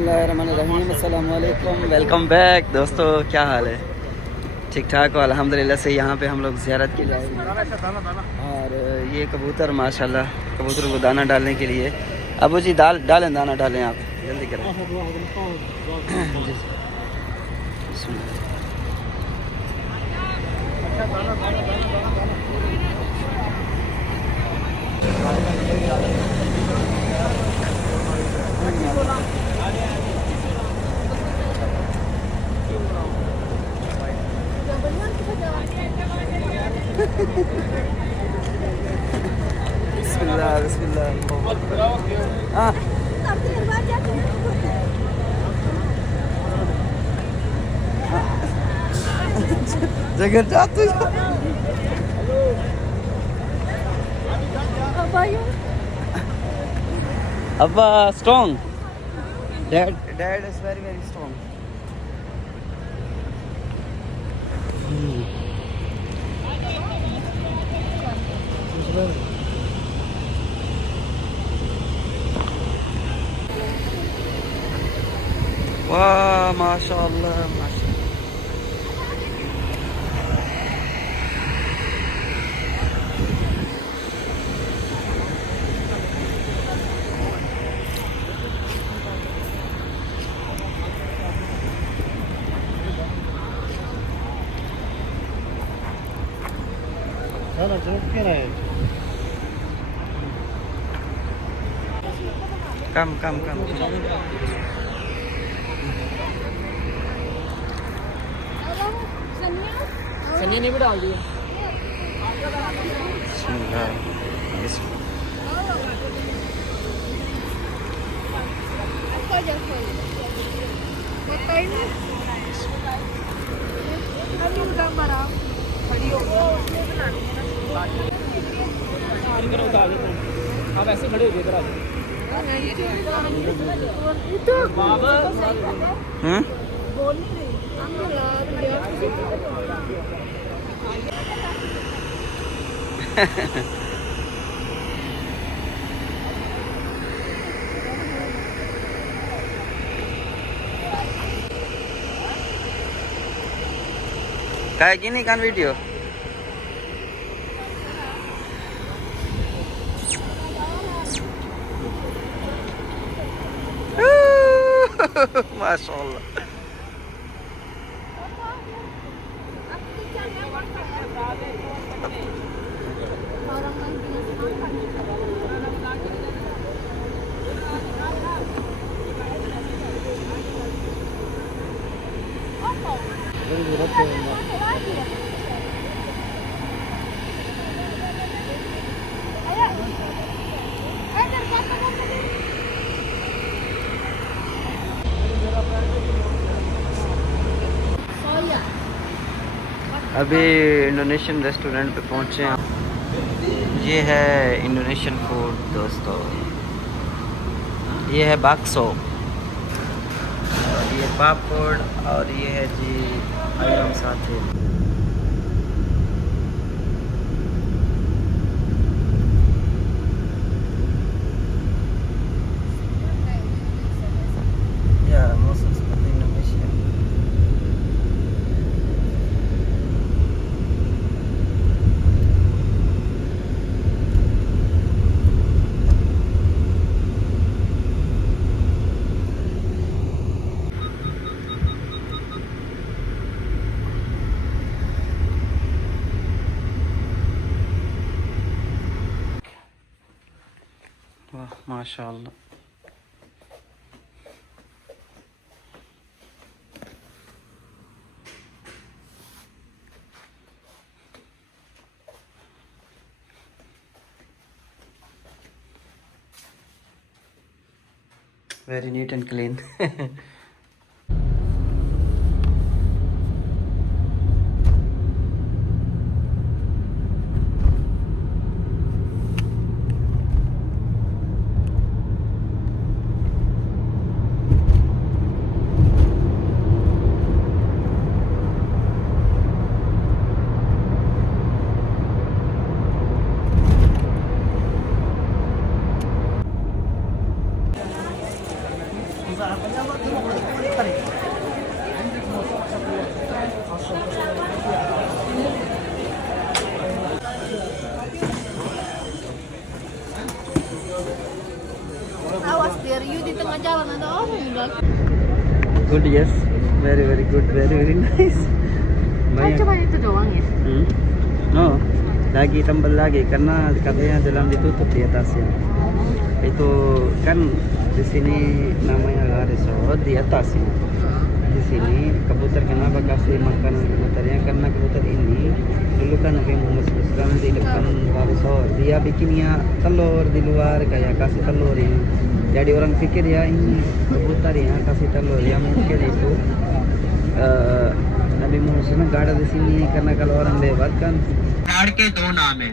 बिस्मिल्लाहिर्रहमानिर्रहीम अस्सलाम वालेकुम। वेलकम बैक दोस्तों, क्या हाल है? ठीक ठाक हो? अल्हम्दुलिल्लाह से। यहाँ पे हम लोग ज़ियारत के लिए आए हैं और ये कबूतर माशाल्लाह कबूतर को दाना डालने के लिए। अबू जी डालें दाना डालें, आप जल्दी करें जी। बिस्मिल्लाह। बिस्मिल्लाह बिस्मिल्लाह। हाँ जगह जा तू। अब्बा strong, dad is very very strong. वाह माशाअल्लाह माशाअल्लाह। कम कम कम। सनिया ने भी डाल दिया। आप ऐसे खड़े हो इधर आ kayak gini kan video. Masya Allah. अभी इंडोनेशियन रेस्टोरेंट पे पहुंचे हैं। ये है इंडोनेशियन फूड दोस्तों। ये है बाक्सो और ये पापड़ और ये है जी आइटम साथ है। वाह माशाअल्लाह। Very neat and clean. Awas biar you di tengah jalan ada orang yang belakang. Good, yes. Very good, very nice. Cuma itu doang ya? No, lagi tambah lagi karena katanya dalam ditutup di atasnya. Itu kan di sini namanya resort di atasnya. Di sini kabuter kenapa kasih makanan kabuternya karena kabuter ini dulu kan Nabi Muhammad SAW di depan resort dia bikinnya telur di luar kayak kasih telur ini. Jadi orang pikir ya ini kabuter ya kasih telur ya mungkin itu Nabi Muhammad SAW गाड़ा di sini karena kalau orang lewat kan गाड़ के दो नाम है।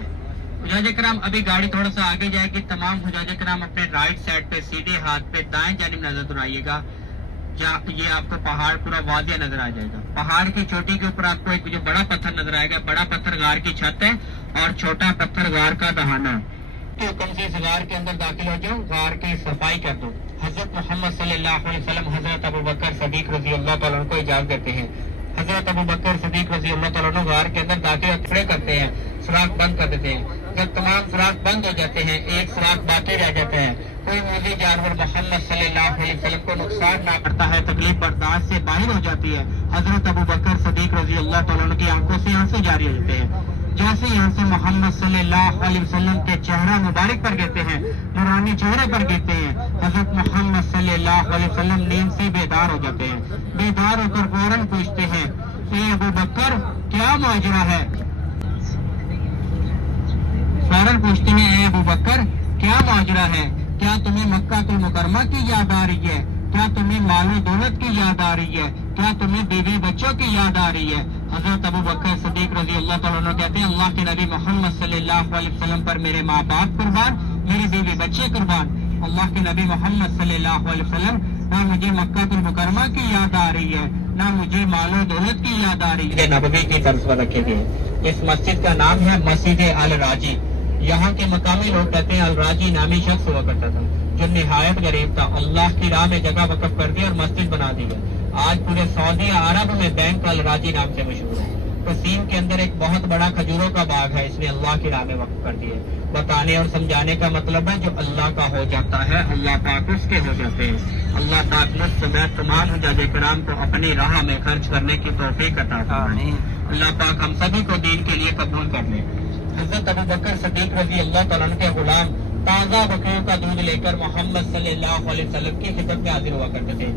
हुजाजे कराम अभी गाड़ी थोड़ा सा आगे जाएगी, तमाम हुजाजे कराम अपने राइट साइड पे सीधे हाथ पे दाएं जानिब नजर दुराइएगा। ये आपको पहाड़ पूरा वादिया नजर आ जाएगा। पहाड़ की चोटी के ऊपर आपको एक जो बड़ा पत्थर नजर आएगा, बड़ा पत्थर गार की छत है और छोटा पत्थर गार का दहाना है। के हुक्म से इस गार के अंदर दाखिल हो जाओ, गार की सफाई कर दो। हजरत मोहम्मद सल्लल्लाहु अलैहि वसल्लम हजरत अबू बकर सदीक रजी अल्लाह तआला को इजाजत देते हैं। हजरत अबू बकर सदीक रजी अल्लाह तआला गार के अंदर दाखिल खड़े करते हैं, सुराख बंद कर देते हैं। जब तमाम सुराख बंद हो जाते हैं, एक सुराख बाकी रह जाते हैं। कोई मुझे जानवर मोहम्मद सल्लल्लाहु अलैहि वसल्लम को नुकसान ना करता है, तकलीफ बर्दाश्त से बाहर हो जाती है। हजरत अबू बकर सदीक रजी अल्लाह तआला की आंखों से आंसू जारी हो जाते हैं। जैसे यहाँ से मोहम्मद सल्लल्लाहु अलैहि वसल्लम के चेहरा मुबारक पर गिरते हैं, नूरानी चेहरे पर गिरते हैं, हजरत मोहम्मद सल्लल्लाहु अलैहि वसल्लम नींद से बेदार हो जाते हैं। बेदार होकर फौरन पूछते हैं, ए अबू बकर क्या माजरा है? फौरन पूछते हैं, ए अबू बकर क्या माजरा है? क्या तुम्हें मक्का के मुकरमा की याद आ रही है? क्या तुम्हें मालो दौलत की याद आ रही है? क्या तुम्हें बीवी बच्चों की याद आ रही है? हजरत अबू बकर सदीक रजी अल्लाह तआला अन्हु कहते हैं, अल्लाह के नबी मोहम्मद सल्लल्लाहु अलैहि वसल्लम पर मेरे माँ बाप कुर्बान, मेरी बीवी बच्चे कुर्बान। अल्लाह के नबी मोहम्मद सल्लल्लाहु अलैहि वसल्लम ना मुझे मक्का के मुकरमा की याद आ रही है, ना मुझे मालो दौलत की याद आ रही है। नबवी की तर्ज पर रखे गए। इस मस्जिद का नाम है मस्जिद अल राजी। यहाँ के मकामी लोग कहते हैं अल राजी नामी शख्स हुआ करता था जो निहायत गरीब था, अल्लाह की राह में जगह वक़्फ़ कर दी और मस्जिद बना दी है। आज पूरे सऊदी अरब में बैंक अल राजी नाम से मशहूर है। कसीम के अंदर एक बहुत बड़ा खजूरों का बाग है, इसने अल्लाह की राह में वक़्फ़ कर दिए। बताने और समझाने का मतलब है जो अल्लाह का हो जाता है अल्लाह पाक उसके हो जाते हैं। अल्लाह पाक मुझ समेत तमाम हुज्जाज कराम को अपनी राह में खर्च करने की तौफीक अता फरमाए। अल्लाह पाक हम सभी को दीन के लिए कबूल कर ले। हज़रत अबू बकर सदीक रज़ी अल्लाह तआला अन्हु के गुलाम ताज़ा बकरियों का दूध लेकर मोहम्मद सल्लल्लाहु अलैहि वसल्लम की खिदमत में हाजिर हुआ करते थे।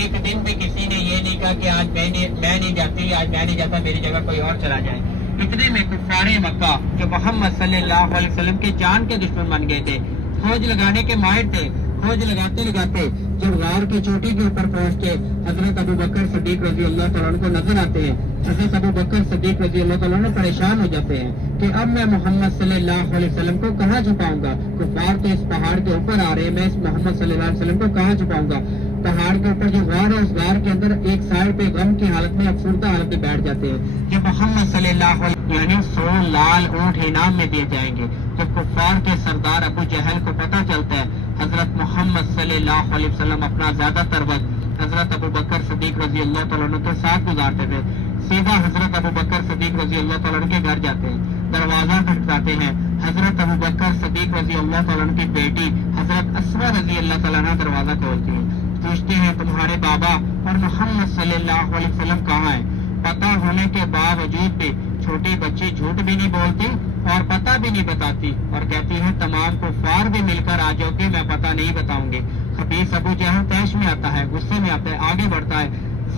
एक दिन भी किसी ने ये नहीं कहा कि आज मैं नहीं जाती, आज मैं नहीं जाता, मेरी जगह कोई और चला जाए। इतने में कुफ़ारे मक्का जो मोहम्मद सल्लल्लाहु अलैहि वसल्लम के जान के दुश्मन बन गए थे, खोज लगाने के माहिर थे, खोज लगाते लगाते जब गार की चोटी के ऊपर पहुंचते हजरत अबू बकर सदीक रजी अल्लाह तआला अन्हु को नजर आते हैं। हजरत अबू बकर सदीक रजी अल्लाह तआला अन्हु परेशान हो जाते हैं कि अब मैं मोहम्मद सल्लल्लाहु अलैहि वसल्लम को कहाँ छुपाऊंगा? कुफार तो इस पहाड़ के ऊपर आ रहे हैं, मैं इस मोहम्मद सल्लल्लाहु अलैहि वसल्लम को कहाँ छुपाऊंगा? पहाड़ के ऊपर जो गार है उस गार के अंदर एक साइड पे गम की हालत में अफसरदा हालत में बैठ जाते हैं। जब मोहम्मद सल्लल्लाहु अलैहि यानी 100 लाल ऊंट इनाम में दिए जाएंगे। जब कुफार के सरदार अबू जहल को पता चलता है हजरत मोहम्मद सल्लल्लाहु अलैहि वसल्लम अपना ज्यादातर वक्त हजरत अबू बकर सदीक रजी अल्लाह तआला अन्हु के साथ गुजारते थे, सीधा हजरत अबू बकर सदीक रजी अल्लाह तआला अन्हु के घर जाते हैं, दरवाजा खटखटाते हैं। हजरत अबू बकर सदीक रजी अल्लाह तआला अन्हु की बेटी हजरत अस्मा रजी अल्लाह तआला अन्हा दरवाजा खोलती है, पूछते हैं तुम्हारे बाबा और मोहम्मद सल्लल्लाहु अलैहि वसल्लम कहाँ है? पता होने के बावजूद भी छोटी बच्ची झूठ भी नहीं बोलती और पता भी नहीं बताती और कहती है तमाम कुफार भी मिलकर आ जाओगे, मैं पता नहीं बताऊंगी। खबीस अबू जहल तैश में आता है, गुस्से में आता है, आगे बढ़ता है,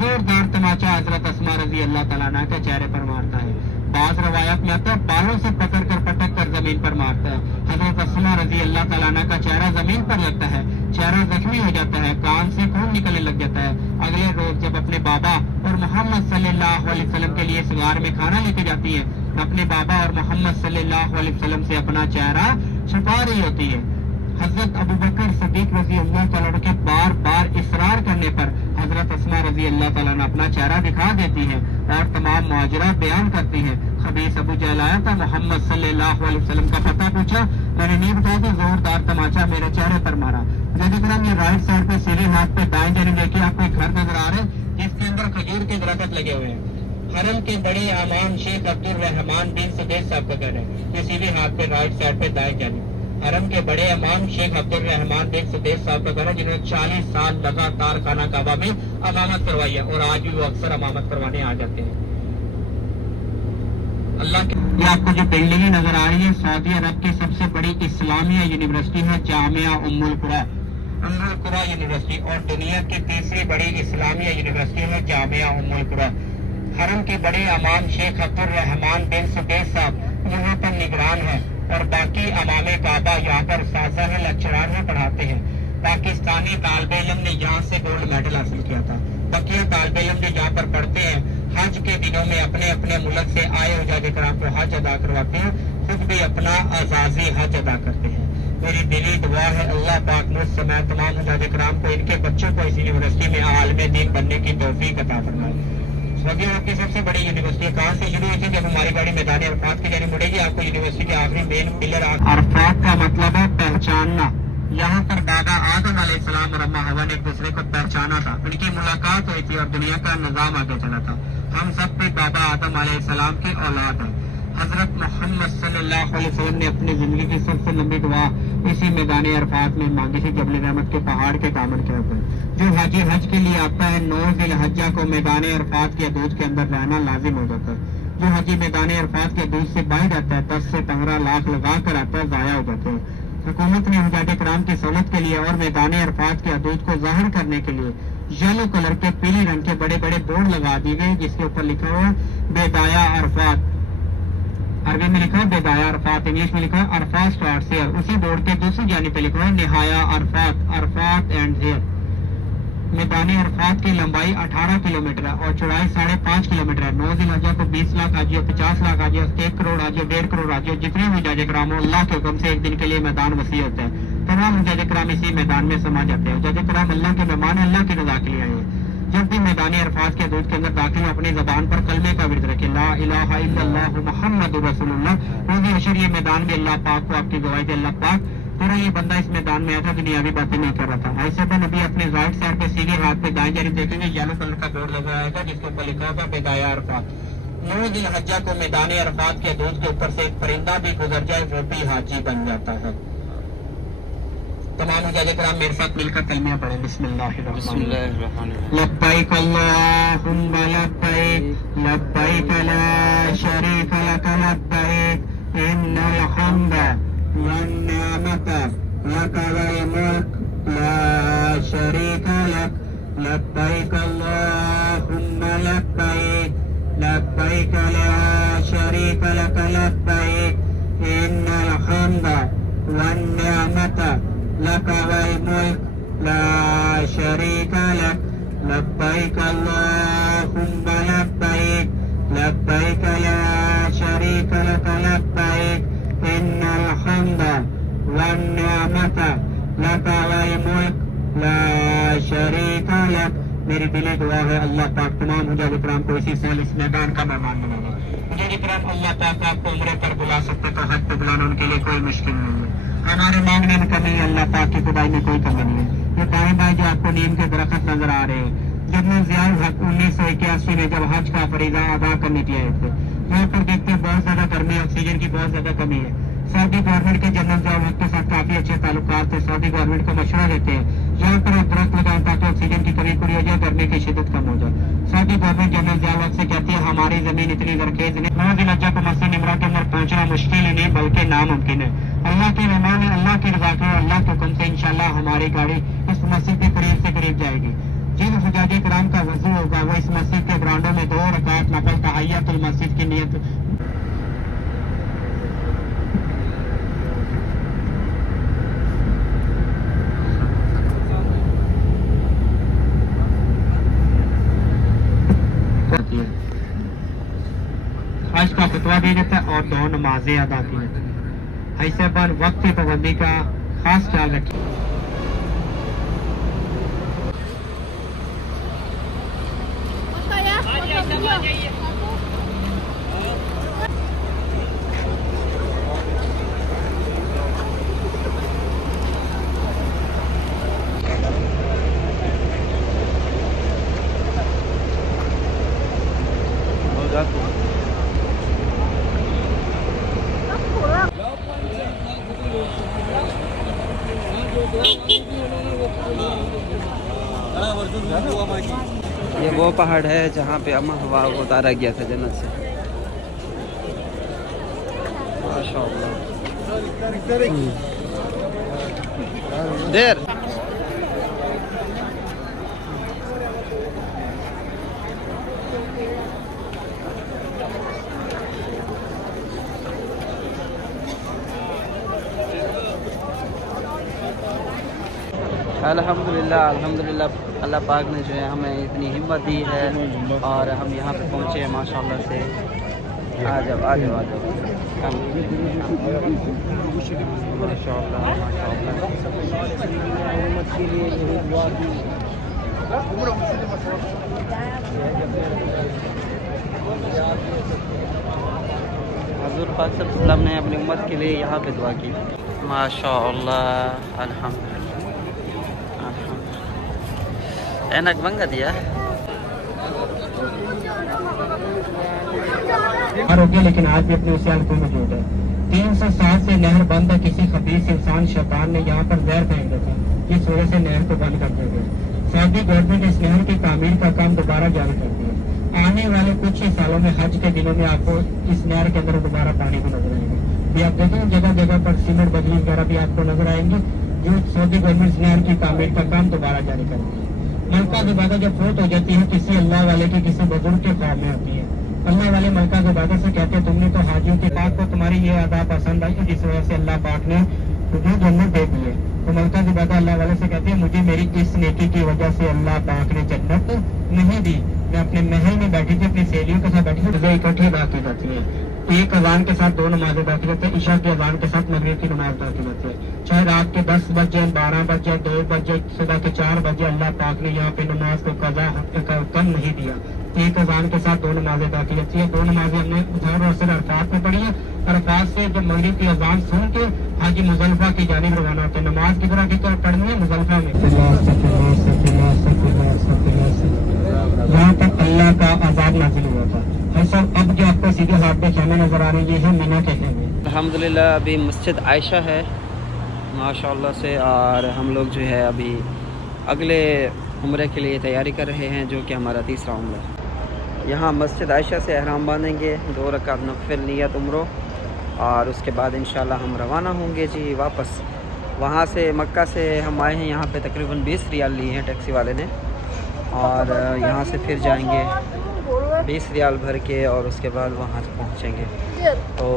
जोरदार तमाचा हजरत अस्मा रजी अल्लाह तआला अन्हा के चेहरे पर मारता है। बाज रवायत में आता है बालों से पकड़ कर पटक कर जमीन पर मारता है। हजरत अस्मा रजी अल्लाह तआला अन्हा का चेहरा जमीन पर लगता है, चेहरा जख्मी हो जाता है, कान से खून निकलने लग जाता है। अगले रोज जब अपने बाबा और मोहम्मद सल्लल्लाहु अलैहि वसल्लम के लिए सिगार में खाना लेके जाती है, अपने बाबा और मोहम्मद सल्लल्लाहु अलैहि वसल्लम से अपना चेहरा छुपा रही होती है। हजरत अबू बकर सदीक रजी अल्लाह तआला अन्हु के बार बार इसरार करने पर हजरत अस्मा रजी अल्लाह अल्लाह ताला ने अपना चेहरा दिखा देती हैं और तमाम मुआजरा बयान करती हैं। खबीस अबू जहल आया था, मोहम्मद सल्लल्लाहु अलैहि वसल्लम का पता पूछा, मैंने नहीं बताया कि जोरदार तमाचा मेरे चेहरे पर मारा। जैसे ये राइट साइड पे सीधे हाथ पे दाएं जानिब देखिए आपको एक घर नजर आ रहा है जिसके अंदर खजूर के दरख्त लगे हुए हैं। हरम के बड़े इमाम शेख अब्दुल रहमान बिन सुदैस साहब का घर है, ये सीधे हाथ पे राइट साइड पे दाएं जानिब। हरम के बड़े इमाम शेख अब्दुल रहमान बिन सुदैस साहब का घर है, जिन्होंने 40 साल लगातार खाना काबा में अमामत करवाई है और आज भी वो अक्सर अमामत करवाने आ जाते हैं। अल्लाह के ये आपको जो बिल्डिंग नजर आ रही है सऊदी अरब की सबसे बड़ी इस्लामिया यूनिवर्सिटी है जामिया उम्मुल कुरा यूनिवर्सिटी, और दुनिया की तीसरी बड़ी इस्लामिया यूनिवर्सिटी है जामिया उम्मुल कुरा। हरम के बड़े इमाम शेख अब्दुल रहमान बिन सुदैस साहब यहाँ पर निगरान है और बाकी इमाम काबा यहाँ पर साजा है, लेक्चरार है, पढ़ाते हैं। पाकिस्तानी तालिब इल्म ने यहाँ से गोल्ड मेडल हासिल किया था। बकिया तालिब इल्म जो यहाँ पर पढ़ते हैं हज के दिनों में अपने अपने मुल्क से आए हुजाज कराम को हज अदा करवाते हैं, खुद भी अपना आजाजी हज अदा करते हैं। मेरी दिली दुआ है अल्लाह पाक मुझ समय तमाम हुजाज कराम को इनके बच्चों को इस यूनिवर्सिटी में आलिम दीन बनने की तौफीक अता फरमाए। सऊदी अरब की सबसे बड़ी यूनिवर्सिटी कहाँ से शुरू हुई थी? जब हमारी गाड़ी मैदान अरफात की जानिब मुड़ेगी आपको यूनिवर्सिटी के आखिरी मेन पिलर अरफात का मतलब है पहचानना। यहाँ पर दादा आदम अलैहिस्सलाम और अम्मा हवा ने एक दूसरे को पहचाना था, उनकी मुलाकात हुई थी और दुनिया का निजाम आगे चला था। हम सब भी बाबा आदम अलैहिस्सलाम की औलाद हैं। हजरत मोहम्मद सल्लल्लाहु अलैहि वसल्लम ने अपनी जिंदगी की सबसे लंबी दुआ इसी मैदान अरफात में मांगी थी, जबल रहमत के पहाड़ के दामन के ऊपर। जो हाजी हज के लिए आता है 9 ज़िलहज्जा को मैदान अरफात के हदूद के अंदर रहना लाजिम हो जाता है। जो हाजी मैदान अरफात के हदूद से बाहर आता है 10 से 15 लाख लगा कर आता है, जाया हो जाते हैं। हुकूमत ने हुजाज कराम की सहूलत के लिए और मैदान अरफात के हदूद को जाहिर करने के लिए येलो कलर के पीले रंग के बड़े बड़े बोर्ड लगा दिए गए जिसके ऊपर लिखा हुआ है बेदाया अरफात। अरबी में लिखा है बेदाया अरफात, इंग्लिश में लिखा है अरफात स्टार्ट्स हियर। उसी बोर्ड के दूसरी जानिब पे लिखा है निहाया अरफात, अरफात एंड हियर। मैदान अरफात की लंबाई 18 किलोमीटर है और चौड़ाई 5.5 किलोमीटर है। 9 ज़िलहज्जा को 20 लाख हाजियों, 50 लाख हाजियों, 1 करोड़ हाजियों, 1.5 करोड़ हाजियों, जितने भी हुजाज कराम अल्लाह के हुक्म से एक दिन के लिए मैदान वसी होता है, तमाम हुजाज कराम इसी मैदान में समा जाते हैं। हुजाज कराम अल्लाह के मेहमान, अल्लाह की रज़ा के लिए आए हैं। जब भी मैदान अरफात के हदूद के अंदर दाखिल अपनी जबान पर कलमे का विर्द रखे, ला इलाहा इल्लल्लाह मुहम्मदुर रसूलुल्लाह। रोज़े हशर ये मैदान में अल्लाह पाक को आपकी गवाही दे। अल्लाह पाक पूरा ये बंदा इस मैदान में आया था, दुनियावी बातें नहीं कर रहा था। ऐसे पर नबी अपने राइट साइड पे सीधे हाथ पे दाएं जानिब देखेंगे येलो कलर का बोर्ड लगा आएगा जिसके ऊपर लिखा होगा बेदाया अरफात। 9 ज़िलहज्जा को मैदान अरफात के हदूद के ऊपर से एक परिंदा भी गुजर जाए वो भी हाजी बन जाता है। तमाम हुजाज कराम मेरे साथ मिलकर कलमिया पढ़े। बिस्मिल्लाहिर्रहमानिर्रहीम। लब्बैक अल्लाहुम्मा लब्बैक, लब्बैक ला शरीक लक लब्बैक, इन्नल हम्दा वन निअमता लक वल मुल्क ला शरीक लक, लब्बैक अल्लाहुम्मा लब्बैक, लब्बैक ला शरीक लक लब्बैक, इन्नल हम्दा वन निअमता लक वल मुल्क ला शरीक लक, लब्बैक अल्लाहुम्मा लब्बैक, लब्बैक ला शरीक लक लब्बैक, इन्नल हम्दा वन निअमता लक वल मुल्क ला शरीक लक। मेरी दिली दुआ है अल्लाह पाक तमाम हुजाज कराम को इसी साल इस मैदान का मेहमान बनाएगा। हुजाज कराम अल्लाह पाक आपको उम्रे पर बुला सकते तो हज पे बुलाना उनके लिए कोई मुश्किल नहीं है। हमारे मांगने में कमी है, अल्लाह पाक की खुदाई में कोई कमी नहीं है। ये दाएं बाएं जो आपको नीम के दरख्त नजर आ रहे हैं, जनरल ज़ियाउल हक 1981 में जब हज का फरीजा अदा करने के आए थे, यहाँ पर देखते हैं बहुत ज्यादा गर्मी, ऑक्सीजन की बहुत ज्यादा कमी है। सऊदी गवर्नमेंट के जनरल ज़ियाउल हक के साथ काफी अच्छे ताल्लुकात थे। सऊदी गवर्नमेंट को मशवरा देते हैं यहाँ पर एक दरख्त लगाएं ताकि ऑक्सीजन की कमी पूरी हो जाए, गर्मी की शिद्दत कम हो जाए। सऊदी गवर्नमेंट जनरल ज़ियाउल हक से कहती है हमारी जमीन इतनी जरखेज नहीं, 9 ज़िलहज्जा को मस्जिद निमरा के अंदर पहुंचना मुश्किल ही नहीं बल्कि नामुमकिन है। अल्लाह के मेहमान है, अल्लाह की रज़ा के, अल्लाह के हुक्म से इंशाअल्लाह हमारी गाड़ी इस मस्जिद के करीब से करीब जाएगी। जिन हुजाज कराम का वज़ू होगा वो इस मस्जिद के ग्राउंडों में 2 रकात नफल तहियतुल मस्जिद की नियत हज का फतवा दे देता है और 2 नमाजें अदा की जाती है। ऐसे पर वक्त की पाबंदी का खास ख्याल रखिए। یہ وہ پہاڑ ہے جہاں پہ اما ہوا کو اتارا گیا تھا جنت سے. ماشاء اللہ. دیر الحمدللہ اللہ پاک نے جو ہے ہمیں اتنی ہمت دی ہے اور ہم یہاں پہ پہنچے ہیں ماشاء اللہ سے. آ جاؤ ماشاء اللہ. حضور پاک صلی اللہ علیہ وسلم نے اپنی امت کے لیے یہاں پہ دعا کی. ماشاء اللہ. الحمدللہ. اینک منگا دیا ہوگی لیکن آج بھی اپنے اسے کو موجود ہے. 300 سال سے نہر بند ہے. کسی خبیث انسان شیطان نے یہاں پر زہر پھینک دیا تھا. اس وجہ سے نہر کو بند کر دیا گیا. سعودی گورنمنٹ اس نہر کی تعمیر کا کام دوبارہ جاری کر دیا. آنے والے کچھ ہی سالوں میں حج کے دنوں میں آپ کو اس نہر کے اندر دوبارہ پانی بھی نظر آئے گا. بھی آپ دیکھیں جگہ جگہ پر سیمنٹ بجلی وغیرہ بھی آپ کو نظر آئیں گے. جو سعودی گورنمنٹ نہر کی تعمیر کا کام دوبارہ جاری کر دیا. ملکہ زبادہ جب فوت ہو جاتی ہے کسی اللہ والے کے کسی بزرگ کے خواب میں ہوتی ہے. اللہ والے ملکہ زبادہ سے کہتے ہیں تم نے تو حاجیوں کے پاک کو تمہاری یہ ادا پسند آئی جس وجہ سے اللہ پاک نے تمہیں جنت دے دی ہے. تو ملکہ زبادہ اللہ والے سے کہتے ہیں مجھے میری اس نیکی کی وجہ سے اللہ پاک نے جنت نہیں دی. میں اپنے محل میں بیٹھی تھی اپنی سہیلیوں کے ساتھ بیٹھی تھی. اکٹھی ادا کی جاتی ہے. ایک اذان کے ساتھ 2 نمازیں ادا کی جاتی ہیں. عشاء کی اذان کے ساتھ مغرب کی نماز ادا کی جاتی ہے. چاہے رات کے 10 بجے 12 بجے 2 بجے صبح کے 4 بجے اللہ پاک نے یہاں پہ نماز کو قضا کم نہیں دیا. ایک اذان کے ساتھ 2 نمازیں ادا کی جاتی ہے. 2 نمازیں ہم نے ظہر اور عصر عرفات میں پڑھی ہے. عرفات سے جب مغرب کی اذان سن کے حاجی مزدلفہ کی جانب روانہ ہوتے ہیں. نماز کی طرح کی پڑھنی ہے مزدلفہ میں. یہاں پر اللہ کا عذاب نازل ہوا تھا. سر اب جو آپ کو سیدھے ہاتھ پہ خیمے نظر آ رہے ہیں یہ ہے مینا کے خیمے. الحمدللہ ابھی مسجد عائشہ ہے ماشاء اللہ سے. اور ہم لوگ جو ہے ابھی اگلے عمرے کے لیے تیاری کر رہے ہیں جو کہ ہمارا تیسرا عمرہ ہے. یہاں مسجد عائشہ سے احرام باندھیں گے 2 رکعت نفل نیت عمرہ اور اس کے بعد انشاءاللہ ہم روانہ ہوں گے جی واپس. وہاں سے مکہ سے ہم آئے ہیں یہاں پہ تقریباً 20 ریال لیے ہیں ٹیکسی والے نے. اور یہاں سے پھر جائیں گے 20 ریال بھر کے اور اس کے بعد وہاں سے پہنچیں گے. تو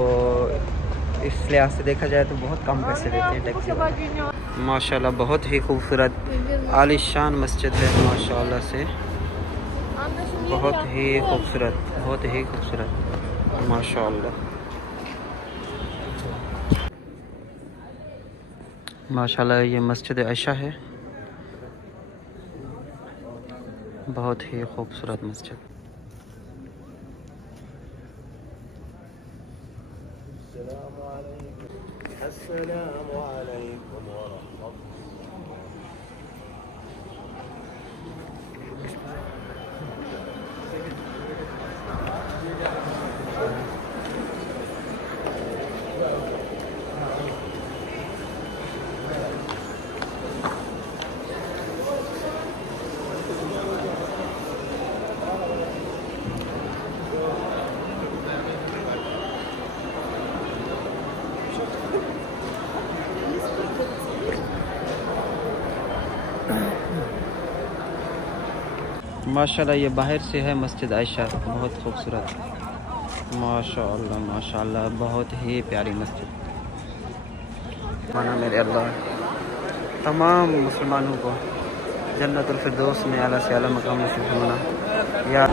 اس لحاظ سے دیکھا جائے تو بہت کم پیسے دیتے ہیں ٹیکسی والے. ماشاءاللہ بہت ہی خوبصورت عالی شان مسجد ہے ماشاءاللہ سے. بہت ہی خوبصورت ماشاءاللہ. ماشاءاللہ یہ مسجد عائشہ ہے. بہت ہی خوبصورت مسجد. السلام علیکم ورحمۃ ماشاءاللہ یہ باہر سے ہے مسجد عائشہ. بہت خوبصورت ماشاءاللہ بہت ہی پیاری مسجد. مانا میرے اللہ تمام مسلمانوں کو جنت الفردوس میں اعلیٰ سے اعلیٰ مقام نصیب ہونا یا